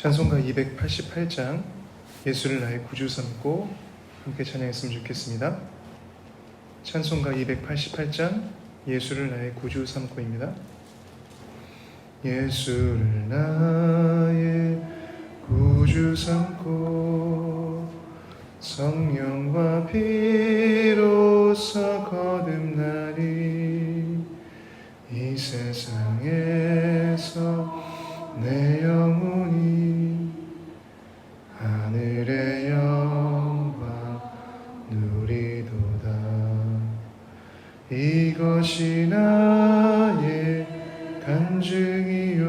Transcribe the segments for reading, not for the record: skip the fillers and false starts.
찬송가 288장 예수를 나의 구주 삼고 함께 찬양했으면 좋겠습니다. 찬송가 288장 예수를 나의 구주 삼고입니다. 예수를 나의 구주 삼고 성령과 피로써 거듭나리 이 세상에서 내 영혼이 하늘의 영광 누리도다. 이것이 나의 간증이요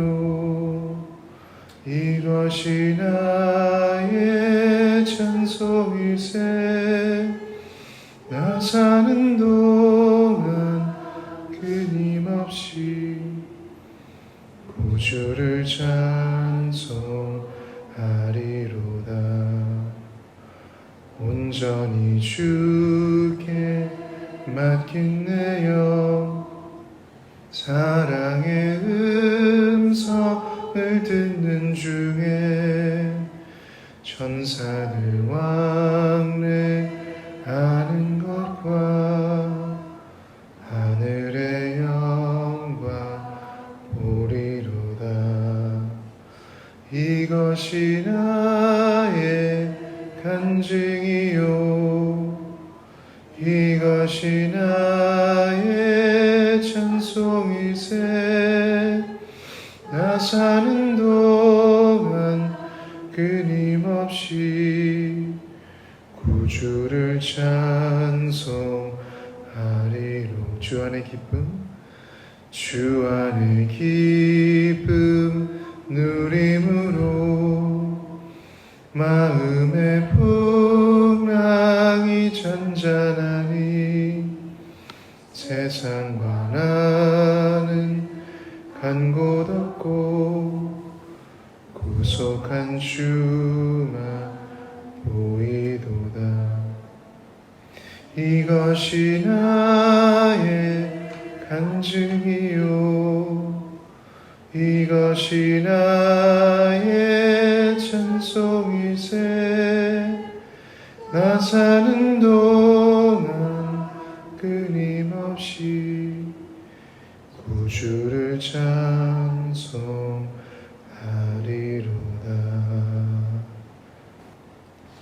이것이 나의 찬송일세. 나 사는 동안 끊임없이 구주를 찬송하리로다. 온전히 주께 맡긴 내 영 사랑의 음성을 듣는 중에 천사들 왕래하는 것과 하늘의 영광 보리로다. 이것이 나의 간증이요 이것이 나의 찬송일세. 나 사는 동안 끊임없이 구주를 찬송하리로. 주 안의 기쁨, 주 안의 기쁨 누림으로 마음의 풍랑이 잔잔하니 세상과 나는 간 곳 없고 구속한 주만 보이도다. 이것이 나의 간증이요 이것이 나의 찬송일세. 나 사는 동안 끊임없이 구주를 찬송하리로다.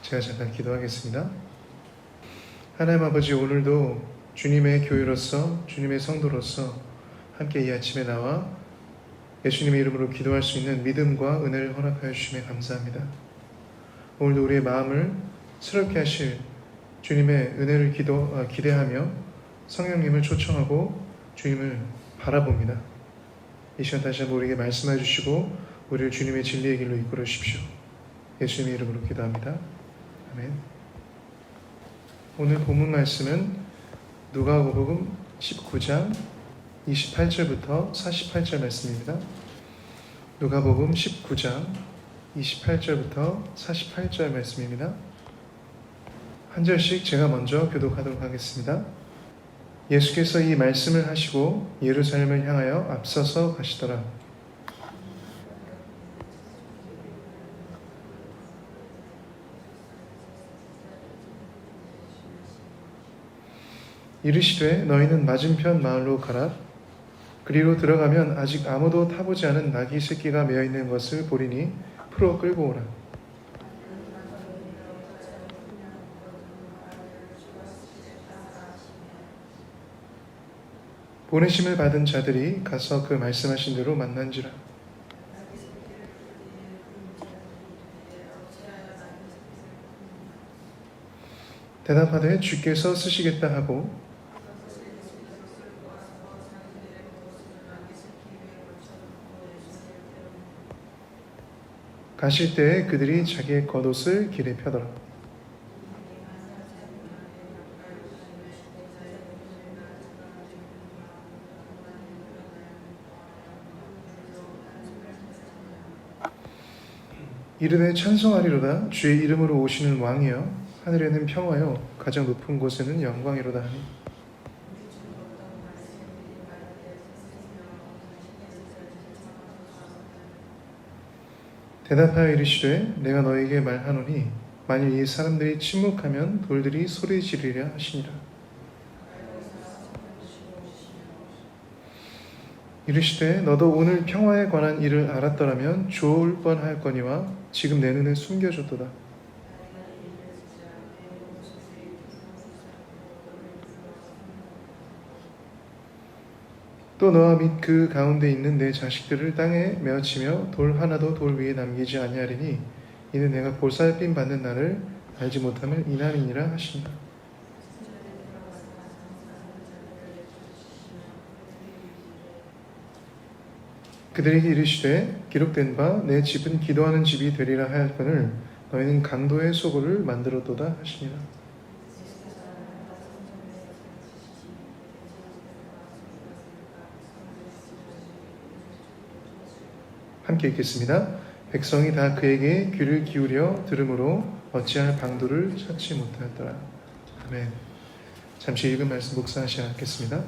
제가 잠깐 기도하겠습니다. 하나님 아버지, 오늘도 주님의 교회로서 주님의 성도로서 함께 이 아침에 나와 예수님의 이름으로 기도할 수 있는 믿음과 은혜를 허락하여 주시며 감사합니다. 오늘도 우리의 마음을 새롭게 하실 주님의 은혜를 기대하며 성령님을 초청하고 주님을 바라봅니다. 이 시간 다시 한번 우리에게 말씀해 주시고 우리를 주님의 진리의 길로 이끌어 주십시오. 예수님의 이름으로 기도합니다. 아멘. 오늘 본문 말씀은 누가복음 19장 28절부터 48절 말씀입니다. 누가복음 19장 28절부터 48절 말씀입니다. 한 절씩 제가 먼저 교독하도록 하겠습니다. 예수께서 이 말씀을 하시고 예루살렘을 향하여 앞서서 가시더라. 이르시되 너희는 맞은편 마을로 가라. 그리로 들어가면 아직 아무도 타보지 않은 나귀 새끼가 메어 있는 것을 보리니 풀어 끌고 오라. 보내심을 받은 자들이 가서 그 말씀하신 대로 만난지라. 대답하되 주께서 쓰시겠다 하고 가실 때에 그들이 자기의 겉옷을 길에 펴더라. 이르되 찬송하리로다. 주의 이름으로 오시는 왕이여 하늘에는 평화요 가장 높은 곳에는 영광이로다 하니. 대답하여 이르시되 내가 너에게 말하노니 만일 이 사람들이 침묵하면 돌들이 소리 지르리라 하시니라. 이르시되 너도 오늘 평화에 관한 일을 알았더라면 좋을 뻔하였거니와 지금 내 눈에 숨겨졌도다. 또 너와 및 그 가운데 있는 내 자식들을 땅에 메어치며 돌 하나도 돌 위에 남기지 아니하리니 이는 내가 보살핌 받는 날을 알지 못함을 인함이니라 하신다. 그들에게 이르시되 기록된 바 내 집은 기도하는 집이 되리라 하였거늘 너희는 강도의 소굴을 만들었도다 하시니라. 함께 읽겠습니다. 백성이 다 그에게 귀를 기울여 들으므로 어찌할 방도를 찾지 못하였더라. 아멘. 잠시 읽은 말씀 묵상하시 않겠습니다.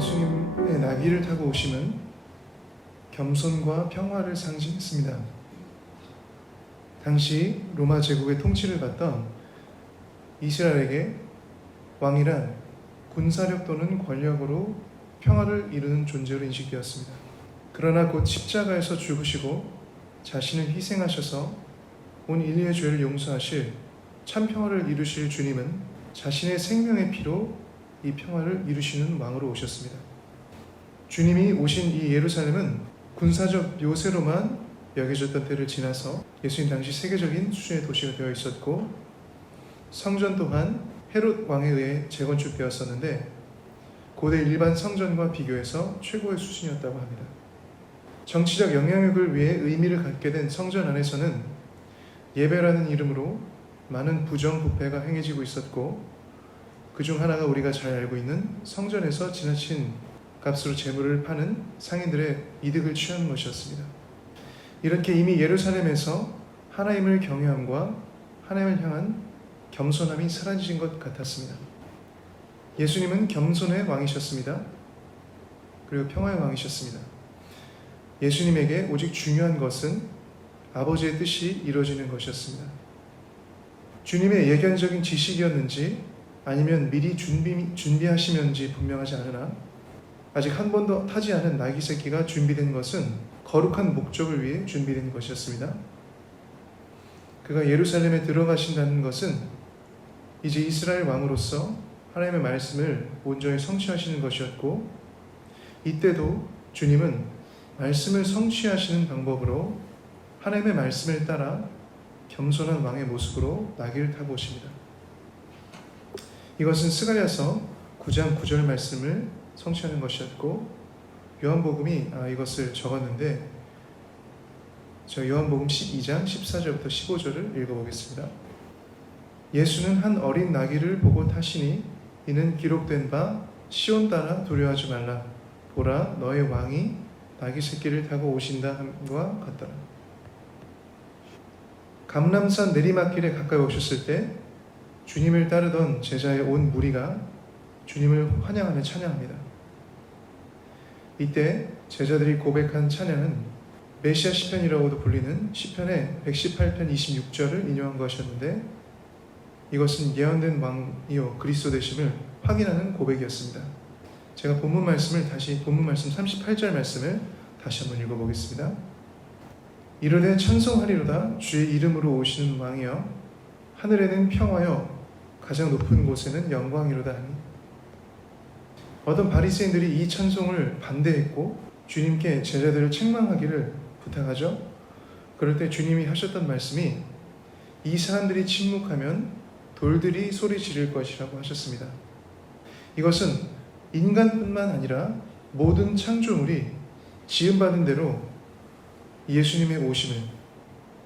예수님의 나귀를 타고 오심은 겸손과 평화를 상징했습니다. 당시 로마 제국의 통치를 받던 이스라엘에게 왕이란 군사력 또는 권력으로 평화를 이루는 존재로 인식되었습니다. 그러나 곧 십자가에서 죽으시고 자신을 희생하셔서 온 인류의 죄를 용서하실 참 평화를 이루실 주님은 자신의 생명의 피로 이 평화를 이루시는 왕으로 오셨습니다. 주님이 오신 이 예루살렘은 군사적 요새로만 여겨졌던 때를 지나서 예수님 당시 세계적인 수준의 도시가 되어 있었고 성전 또한 헤롯 왕에 의해 재건축되었었는데 고대 일반 성전과 비교해서 최고의 수준이었다고 합니다. 정치적 영향력을 위해 의미를 갖게 된 성전 안에서는 예배라는 이름으로 많은 부정부패가 행해지고 있었고, 그 중 하나가 우리가 잘 알고 있는 성전에서 지나친 값으로 재물을 파는 상인들의 이득을 취하는 것이었습니다. 이렇게 이미 예루살렘에서 하나님을 경외함과 하나님을 향한 겸손함이 사라진 것 같았습니다. 예수님은 겸손의 왕이셨습니다. 그리고 평화의 왕이셨습니다. 예수님에게 오직 중요한 것은 아버지의 뜻이 이루어지는 것이었습니다. 주님의 예견적인 지식이었는지 아니면 미리 준비하시면지 분명하지 않으나, 아직 한 번도 타지 않은 나귀 새끼가 준비된 것은 거룩한 목적을 위해 준비된 것이었습니다. 그가 예루살렘에 들어가신다는 것은 이제 이스라엘 왕으로서 하나님의 말씀을 온전히 성취하시는 것이었고, 이때도 주님은 말씀을 성취하시는 방법으로 하나님의 말씀을 따라 겸손한 왕의 모습으로 나귀를 타고 오십니다. 이것은 스가랴서 9장 9절 말씀을 성취하는 것이었고, 요한복음이 이것을 적었는데, 저 요한복음 12장 14절부터 15절을 읽어보겠습니다. 예수는 한 어린 나귀를 보고 타시니 이는 기록된 바 시온 따라 두려워하지 말라, 보라 너의 왕이 나귀 새끼를 타고 오신다 함과 같더라. 감람산 내리막길에 가까이 오셨을 때 주님을 따르던 제자의 온 무리가 주님을 환영하며 찬양합니다. 이때 제자들이 고백한 찬양은 메시아 시편이라고도 불리는 시편의 118편 26절을 인용한 것이었는데, 이것은 예언된 왕이요 그리스도 되심을 확인하는 고백이었습니다. 제가 본문 말씀 38절 말씀을 다시 한번 읽어보겠습니다. 이르되 찬송하리로다 주의 이름으로 오시는 왕이여, 하늘에는 평화여 가장 높은 곳에는 영광이로다 하니. 어떤 바리새인들이 이 찬송을 반대했고 주님께 제자들을 책망하기를 부탁하죠. 그럴 때 주님이 하셨던 말씀이 이 사람들이 침묵하면 돌들이 소리 지를 것이라고 하셨습니다. 이것은 인간뿐만 아니라 모든 창조물이 지음받은 대로 예수님의 오심을,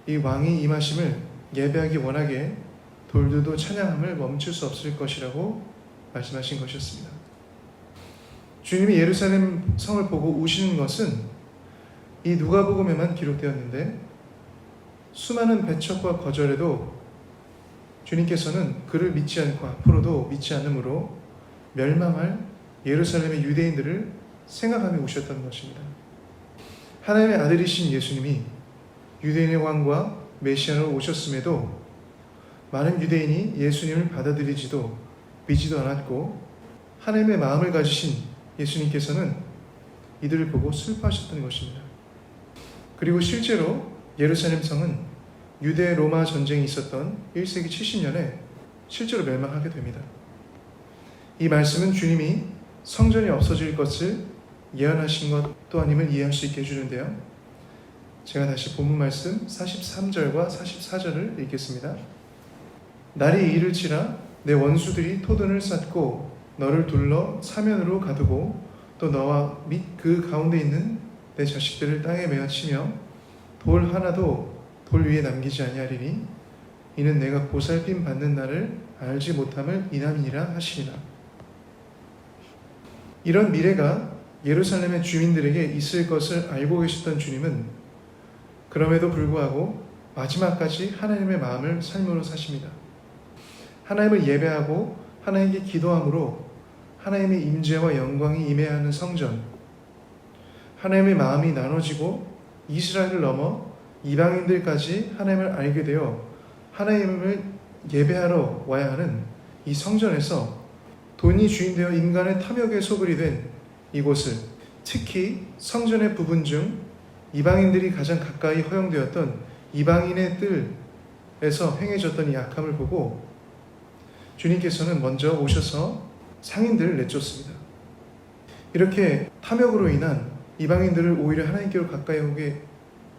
이 왕이 임하심을 예배하기 원하게 돌들도 찬양함을 멈출 수 없을 것이라고 말씀하신 것이었습니다. 주님이 예루살렘 성을 보고 우시는 것은 이 누가복음에만 기록되었는데, 수많은 배척과 거절에도 주님께서는 그를 믿지 않고 앞으로도 믿지 않으므로 멸망할 예루살렘의 유대인들을 생각하며 우셨던 것입니다. 하나님의 아들이신 예수님이 유대인의 왕과 메시아로 오셨음에도 많은 유대인이 예수님을 받아들이지도 믿지도 않았고, 하나님의 마음을 가지신 예수님께서는 이들을 보고 슬퍼하셨던 것입니다. 그리고 실제로 예루살렘 성은 유대 로마 전쟁이 있었던 1세기 70년에 실제로 멸망하게 됩니다. 이 말씀은 주님이 성전이 없어질 것을 예언하신 것 또한임을 이해할 수 있게 해주는데요. 제가 다시 본문 말씀 43절과 44절을 읽겠습니다. 날이 이를지라 내 원수들이 토둔을 쌓고 너를 둘러 사면으로 가두고 또 너와 및 그 가운데 있는 내 자식들을 땅에 메어치며 돌 하나도 돌 위에 남기지 아니하리니 이는 내가 보살핌 받는 날을 알지 못함을 인함이니라 하시니라. 이런 미래가 예루살렘의 주민들에게 있을 것을 알고 계셨던 주님은 그럼에도 불구하고 마지막까지 하나님의 마음을 삶으로 사십니다. 하나님을 예배하고 하나님께 기도함으로 하나님의 임재와 영광이 임해야 하는 성전, 하나님의 마음이 나눠지고 이스라엘을 넘어 이방인들까지 하나님을 알게 되어 하나님을 예배하러 와야 하는 이 성전에서 돈이 주인되어 인간의 탐욕에 소굴이 된 이곳을, 특히 성전의 부분 중 이방인들이 가장 가까이 허용되었던 이방인의 뜰에서 행해졌던 이 악함을 보고 주님께서는 먼저 오셔서 상인들을 내쫓습니다. 이렇게 탐욕으로 인한 이방인들을 오히려 하나님께로 가까이 오게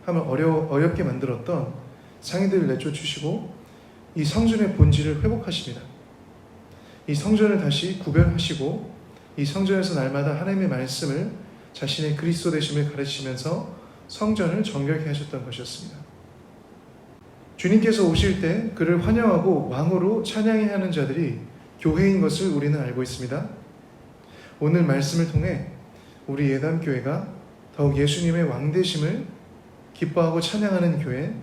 하면 어렵게 만들었던 상인들을 내쫓으시고 이 성전의 본질을 회복하십니다. 이 성전을 다시 구별하시고 이 성전에서 날마다 하나님의 말씀을 자신의 그리스도 되심을 가르치면서 성전을 정결케 하셨던 것이었습니다. 주님께서 오실 때 그를 환영하고 왕으로 찬양해야 하는 자들이 교회인 것을 우리는 알고 있습니다. 오늘 말씀을 통해 우리 예담교회가 더욱 예수님의 왕되심을 기뻐하고 찬양하는 교회,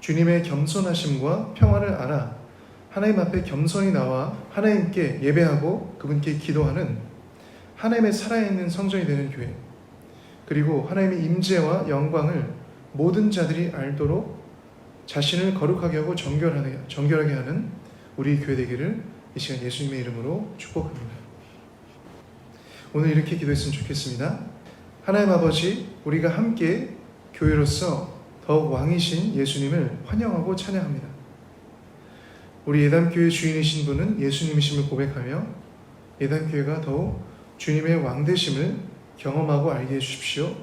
주님의 겸손하심과 평화를 알아 하나님 앞에 겸손히 나와 하나님께 예배하고 그분께 기도하는 하나님의 살아있는 성전이 되는 교회, 그리고 하나님의 임재와 영광을 모든 자들이 알도록 자신을 거룩하게 하고 정결하게 하는 우리 교회 되기를 이 시간 예수님의 이름으로 축복합니다. 오늘 이렇게 기도했으면 좋겠습니다. 하나님 아버지, 우리가 함께 교회로서 더욱 왕이신 예수님을 환영하고 찬양합니다. 우리 예담교회 주인이신 분은 예수님이심을 고백하며 예담교회가 더욱 주님의 왕되심을 경험하고 알게 해주십시오.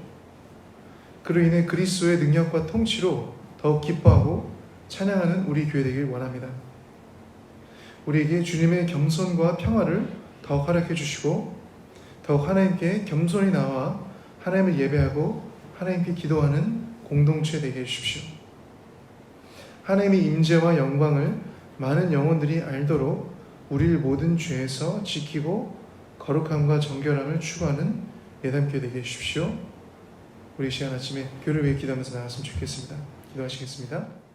그로 인해 그리스도의 능력과 통치로 더욱 기뻐하고 찬양하는 우리 교회 되길 원합니다. 우리에게 주님의 겸손과 평화를 더욱 허락해 주시고 더욱 하나님께 겸손히 나와 하나님을 예배하고 하나님께 기도하는 공동체 되게 해주십시오. 하나님의 임재와 영광을 많은 영혼들이 알도록 우리를 모든 죄에서 지키고 거룩함과 정결함을 추구하는 예담교회 되게 해주십시오. 우리 시간 아침에 교회를 위해 기도하면서 나갔으면 좋겠습니다. 기도하시겠습니다.